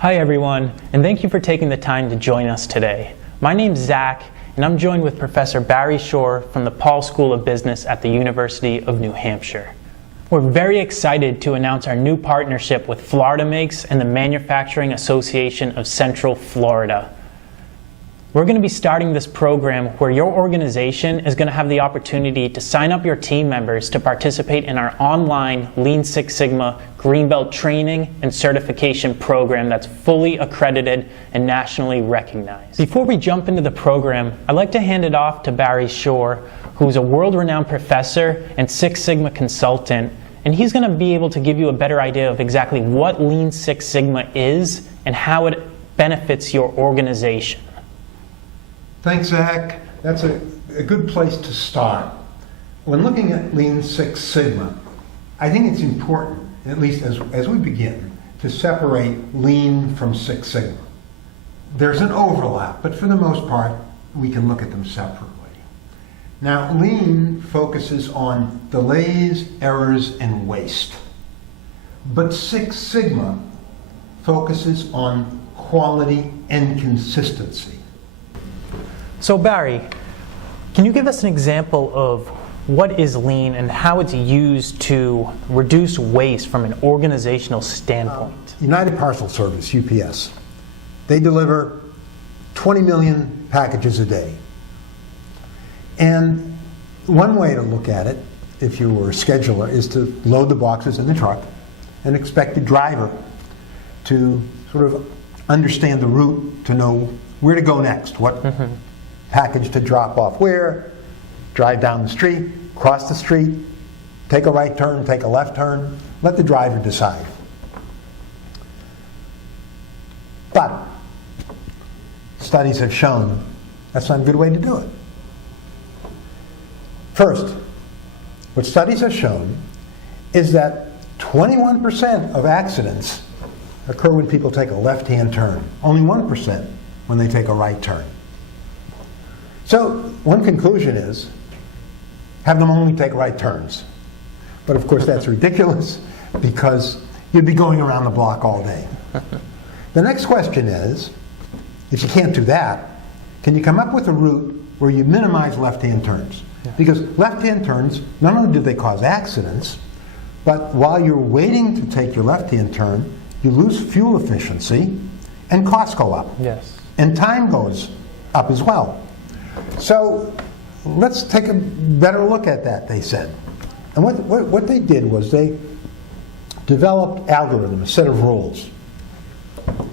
Hi everyone, and thank you for taking the time to join us today. My name's Zach, and I'm joined with Professor Barry Shore from the Paul School of Business at the University of New Hampshire. We're very excited to announce our new partnership with Florida Makes and the Manufacturing Association of Central Florida. We're going to be starting this program where your organization is going to have the opportunity to sign up your team members to participate in our online Lean Six Sigma Greenbelt training and certification program that's fully accredited and nationally recognized. Before we jump into the program, I'd like to hand it off to Barry Shore, who's a world-renowned professor and Six Sigma consultant, and he's going to be able to give you a better idea of exactly what Lean Six Sigma is and how it benefits your organization. Thanks, Zach. That's a good place to start. When looking at Lean Six Sigma, I think it's important, at least as we begin, to separate Lean from Six Sigma. There's an overlap, but for the most part, we can look at them separately. Now, Lean focuses on delays, errors, and waste. But Six Sigma focuses on quality and consistency. So Barry, can you give us an example of what is Lean and how it's used to reduce waste from an organizational standpoint? United Parcel Service, UPS, they deliver 20 million packages a day. And one way to look at it, if you were a scheduler, is to load the boxes in the truck and expect the driver to sort of understand the route, to know where to go next, what package to drop off where, drive down the street, cross the street, take a right turn, take a left turn, let the driver decide. But studies have shown that's not a good way to do it. First, what studies have shown is that 21% of accidents occur when people take a left-hand turn, only 1% when they take a right turn. So one conclusion is, have them only take right turns. But of course that's ridiculous because you'd be going around the block all day. The next question is, if you can't do that, can you come up with a route where you minimize left-hand turns? Because left-hand turns, not only do they cause accidents, but while you're waiting to take your left-hand turn, you lose fuel efficiency and costs go up. Yes. And time goes up as well. So let's take a better look at that, they said. And what they did was they developed algorithm, a set of rules,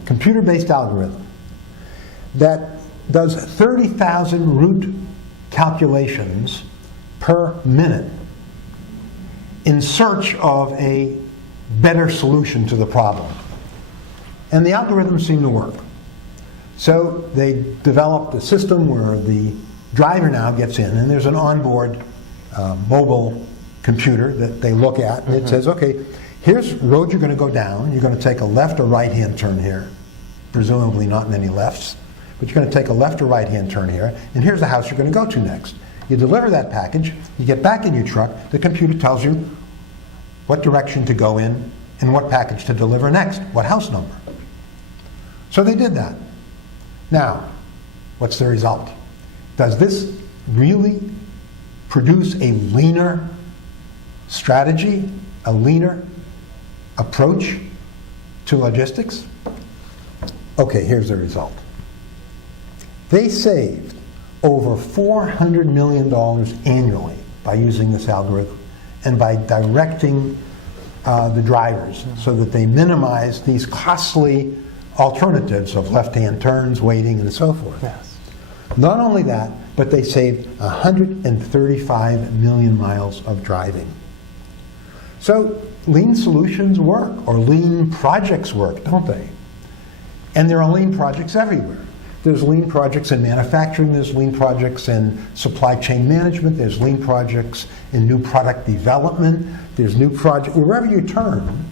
computer-based algorithm, that does 30,000 route calculations per minute in search of a better solution to the problem. And the algorithms seem to work. So they developed a system where the driver now gets in, and there's an onboard mobile computer that they look at, and it says, okay, here's the road you're going to go down. You're going to take a left or right-hand turn here, presumably not in any lefts, but you're going to take a left or right-hand turn here, and here's the house you're going to go to next. You deliver that package, you get back in your truck, the computer tells you what direction to go in and what package to deliver next, what house number. So they did that. Now, what's the result? Does this really produce a leaner strategy, a leaner approach to logistics? Okay, here's the result. They saved over $400 million annually by using this algorithm and by directing the drivers so that they minimize these costly alternatives of left-hand turns, waiting, and so forth. Yes. Not only that, but they saved 135 million miles of driving. So lean solutions work, or lean projects work, don't they? And there are lean projects everywhere. There's lean projects in manufacturing, there's lean projects in supply chain management, there's lean projects in new product development, there's new projects, wherever you turn,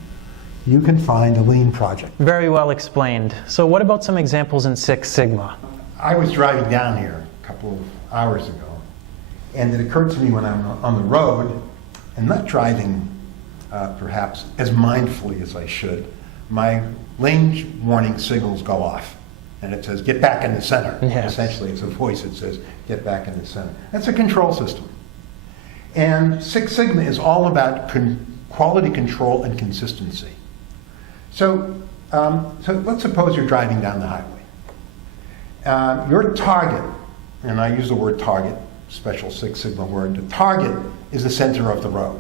you can find a lean project. Very well explained. So what about some examples in Six Sigma? I was driving down here a couple of hours ago, and it occurred to me when I'm on the road, and not driving perhaps as mindfully as I should, my lane warning signals go off. And it says, get back in the center. Yes. Essentially, it's a voice that says, get back in the center. That's a control system. And Six Sigma is all about quality control and consistency. So let's suppose you're driving down the highway. Your target, and I use the word target, special Six Sigma word, the target is the center of the road.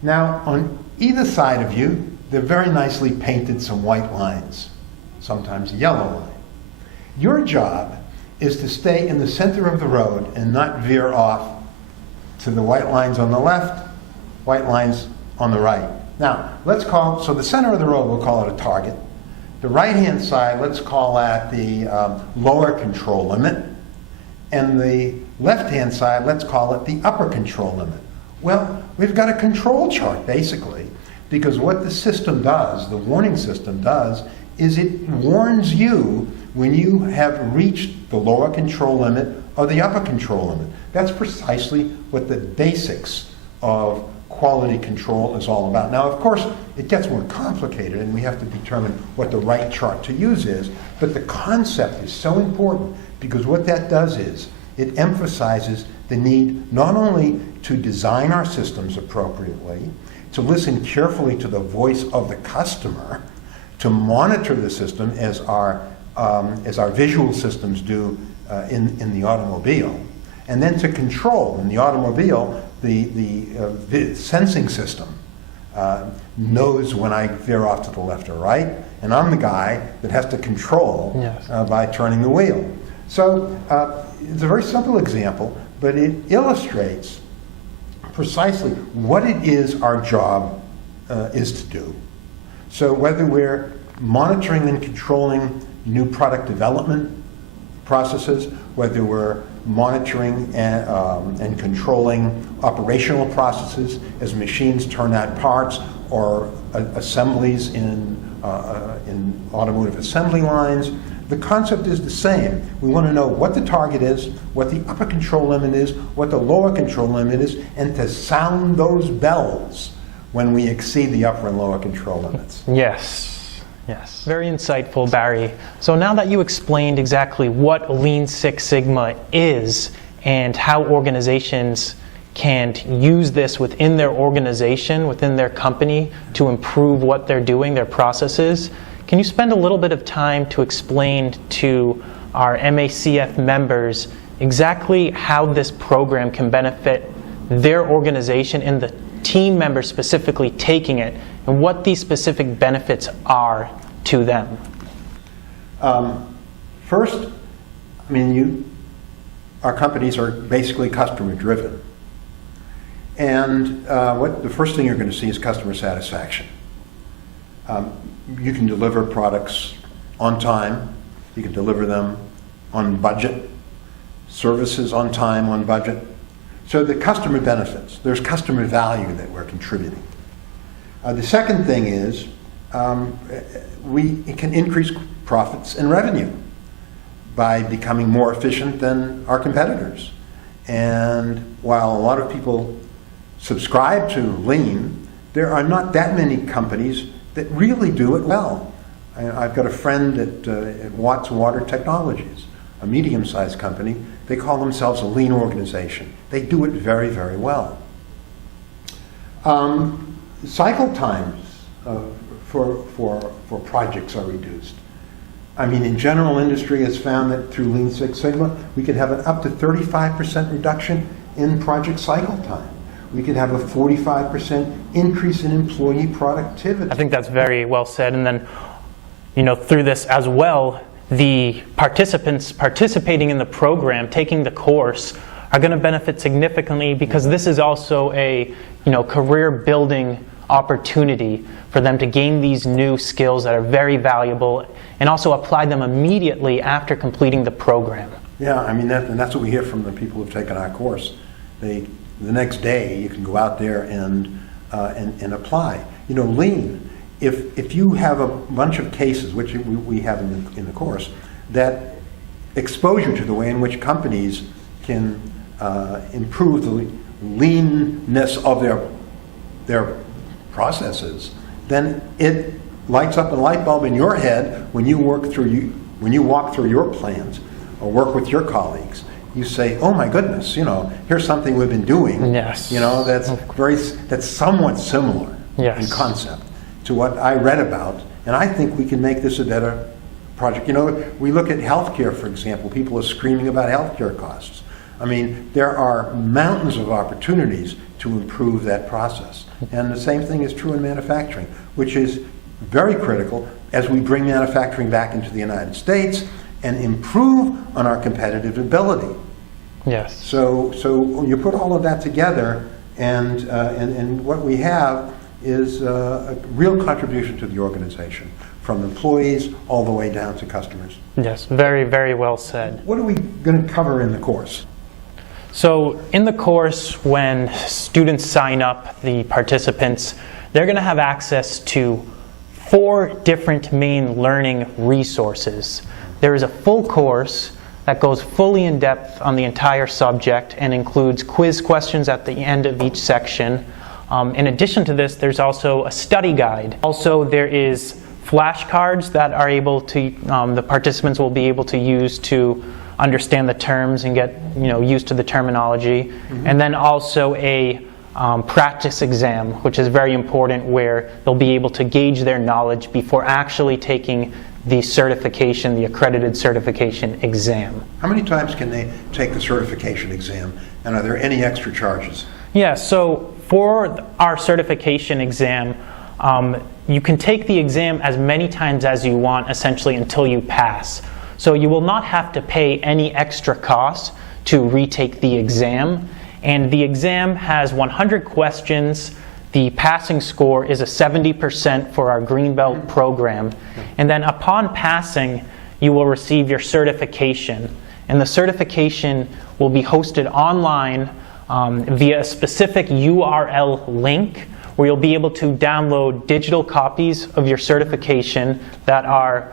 Now, on either side of you, they're very nicely painted some white lines, sometimes a yellow line. Your job is to stay in the center of the road and not veer off to the white lines on the left, white lines on the right. Now, so the center of the road, we'll call it a target. The right-hand side, let's call that the lower control limit. And the left-hand side, let's call it the upper control limit. Well, we've got a control chart, basically, because what the system does, the warning system does, is it warns you when you have reached the lower control limit or the upper control limit. That's precisely what the basics of quality control is all about. Now, of course, it gets more complicated, and we have to determine what the right chart to use is, but the concept is so important, because what that does is it emphasizes the need not only to design our systems appropriately, to listen carefully to the voice of the customer, to monitor the system as our visual systems do in the automobile, and then to control. In the automobile, the sensing system knows when I veer off to the left or right, and I'm the guy that has to control by turning the wheel. So it's a very simple example, but it illustrates precisely what it is our job is to do. So whether we're monitoring and controlling new product development processes, whether we're monitoring and controlling operational processes as machines turn out parts, or assemblies in automotive assembly lines, the concept is the same. We want to know what the target is, what the upper control limit is, what the lower control limit is, and to sound those bells when we exceed the upper and lower control limits. Yes, yes. Very insightful, Barry. So now that you explained exactly what Lean Six Sigma is and how organizations can use this within their organization, within their company, to improve what they're doing, their processes, can you spend a little bit of time to explain to our MACF members exactly how this program can benefit their organization and the team members specifically taking it, and what these specific benefits are to them? First, I mean, our companies are basically customer driven. And the first thing you're going to see is customer satisfaction. You can deliver products on time, you can deliver them on budget, services on time, on budget. So the customer benefits, there's customer value that we're contributing. The second thing is it can increase profits and revenue by becoming more efficient than our competitors. And while a lot of people subscribe to Lean, there are not that many companies that really do it well. I've got a friend at Watts Water Technologies, a medium-sized company. They call themselves a Lean organization. They do it very, very well. Cycle times for projects are reduced. I mean, in general industry has found that through Lean Six Sigma, we could have an up to 35% reduction in project cycle time. We could have a 45% increase in employee productivity. I think that's very well said. And then, through this as well, the participants participating in the program, taking the course, are going to benefit significantly, because this is also a career building opportunity for them to gain these new skills that are very valuable, and also apply them immediately after completing the program. Yeah, I mean, that's what we hear from the people who've taken our course. The next day, you can go out there and apply. Lean, if you have a bunch of cases, which we have in the course, that expose you to the way in which companies can improve the leanness of their processes, then it lights up a light bulb in your head when you walk through your plans or work with your colleagues. You say, "Oh my goodness, here's something we've been doing." Yes. That's somewhat similar in concept to what I read about, and I think we can make this a better project. We look at healthcare, for example. People are screaming about healthcare costs. I mean, there are mountains of opportunities to improve that process, and the same thing is true in manufacturing, which is very critical as we bring manufacturing back into the United States and improve on our competitive ability. Yes. So you put all of that together, and what we have is a real contribution to the organization, from employees all the way down to customers. Yes, very, very well said. What are we going to cover in the course? So in the course, when students sign up, the participants, they're going to have access to 4 different main learning resources. There is a full course that goes fully in depth on the entire subject and includes quiz questions at the end of each section. In addition to this, there's also a study guide. Also, there is flashcards that are able to, the participants will be able to use to understand the terms and get used to the terminology. Mm-hmm. And then also a practice exam, which is very important, where they'll be able to gauge their knowledge before actually taking the certification, the accredited certification exam. How many times can they take the certification exam, and are there any extra charges? Yeah, so for our certification exam, you can take the exam as many times as you want, essentially, until you pass. So you will not have to pay any extra cost to retake the exam. And the exam has 100 questions. The passing score is a 70% for our Greenbelt program. And then upon passing, you will receive your certification. And the certification will be hosted online via a specific URL link, where you'll be able to download digital copies of your certification that are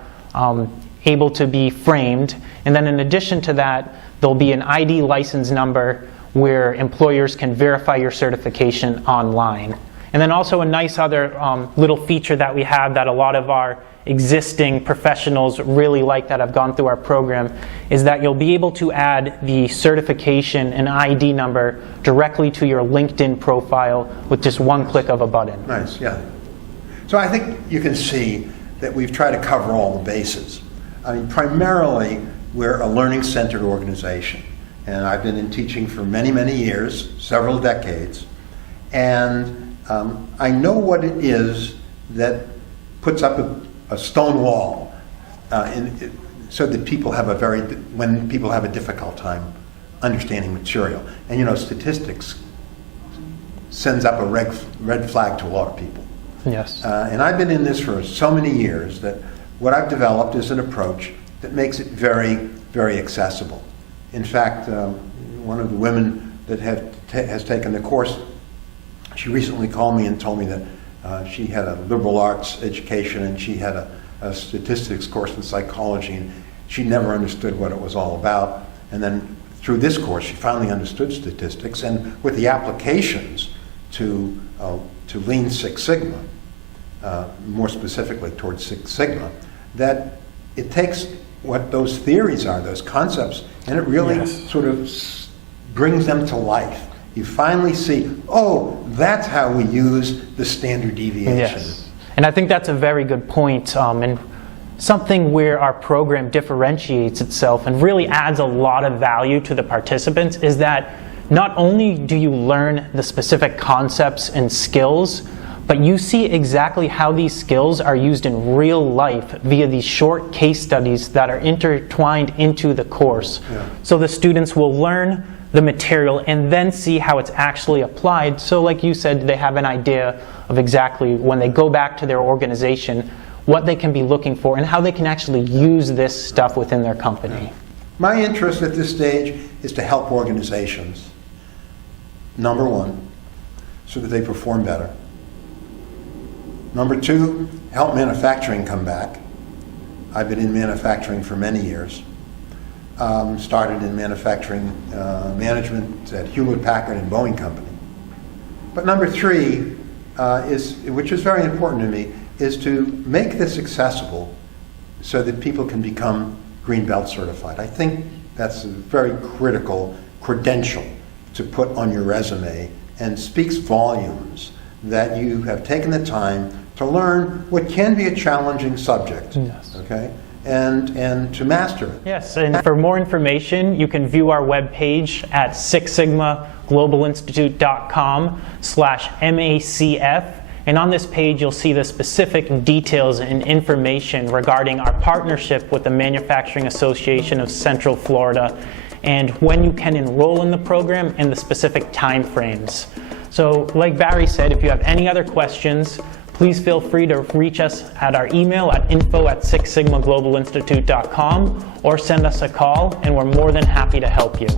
able to be framed. And then in addition to that, there'll be an ID license number where employers can verify your certification online. And then also a nice other little feature that we have that a lot of our existing professionals really like that have gone through our program is that you'll be able to add the certification and ID number directly to your LinkedIn profile with just one click of a button. Nice, yeah. So I think you can see that we've tried to cover all the bases. I mean, primarily, we're a learning-centered organization. And I've been in teaching for many, many years, several decades. And I know what it is that puts up a stone wall so that people have when people have a difficult time understanding material. And statistics sends up a red flag to a lot of people. Yes. And I've been in this for so many years that what I've developed is an approach that makes it very, very accessible. In fact, one of the women that has taken the course, she recently called me and told me that she had a liberal arts education and she had a statistics course in psychology, and she never understood what it was all about. And then through this course, she finally understood statistics, and with the applications to Lean Six Sigma, more specifically towards Six Sigma, that it takes what those theories are, those concepts, and it really sort of brings them to life. You finally see, oh, that's how we use the standard deviation. Yes. And I think that's a very good point, and something where our program differentiates itself and really adds a lot of value to the participants is that not only do you learn the specific concepts and skills, but you see exactly how these skills are used in real life via these short case studies that are intertwined into the course. Yeah. So the students will learn the material and then see how it's actually applied. So like you said, they have an idea of exactly when they go back to their organization, what they can be looking for and how they can actually use this stuff within their company. My interest at this stage is to help organizations, number one, so that they perform better. Number two, help manufacturing come back. I've been in manufacturing for many years. Started in manufacturing management at Hewlett-Packard and Boeing Company. But number three, which is very important to me, is to make this accessible so that people can become Green Belt certified. I think that's a very critical credential to put on your resume, and speaks volumes that you have taken the time to learn what can be a challenging subject, yes. okay, and to master it. Yes, and for more information, you can view our webpage at sixsigmaglobalinstitute.com/MACF. And on this page, you'll see the specific details and information regarding our partnership with the Manufacturing Association of Central Florida, and when you can enroll in the program and the specific time frames. So like Barry said, if you have any other questions, please feel free to reach us at our email at info@sixsigmaglobalinstitute.com or send us a call, and we're more than happy to help you.